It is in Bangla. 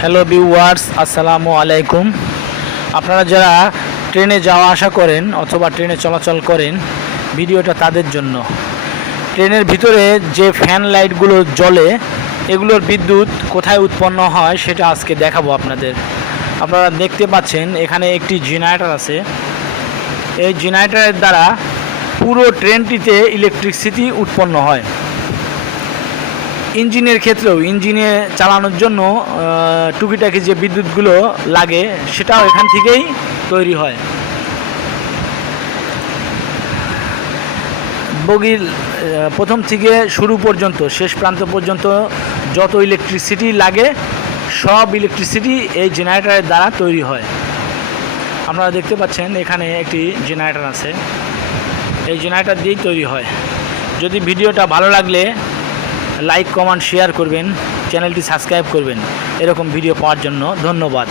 হ্যালো ভিউয়ার্স আসসালামু আলাইকুম। আপনারা যারা ট্রেনে যাওয়া আসা করেন অথবা ট্রেনে চলাচল করেন, ভিডিওটা তাদের জন্য। ট্রেনের ভিতরে যে ফ্যান লাইটগুলো জ্বলে, এগুলোর বিদ্যুৎ কোথায় উৎপন্ন হয় সেটা আজকে দেখাবো আপনাদের। আপনারা দেখতে পাচ্ছেন, এখানে একটি জেনারেটর আছে। এই জেনারেটরের দ্বারা পুরো ট্রেনটিতে ইলেকট্রিসিটি উৎপন্ন হয়। ইঞ্জিনের ক্ষেত্রেও, ইঞ্জিনে চালানোর জন্য টুকিটাকি যে বিদ্যুৎগুলো লাগে, সেটাও এখান থেকেই তৈরি হয়। বগির প্রথম থেকে শুরু পর্যন্ত, শেষ প্রান্ত পর্যন্ত যত ইলেকট্রিসিটি লাগে, সব ইলেকট্রিসিটি এই জেনারেটরের দ্বারা তৈরি হয়। আপনারা দেখতে পাচ্ছেন, এখানে একটি জেনারেটার আছে। এই জেনারেটার দিয়েই তৈরি হয়। যদি ভিডিওটা ভালো লাগলে লাইক কমেন্ট শেয়ার করবেন চ্যানেলটি সাবস্ক্রাইব করবেন। এরকম ভিডিও পাওয়ার জন্য ধন্যবাদ।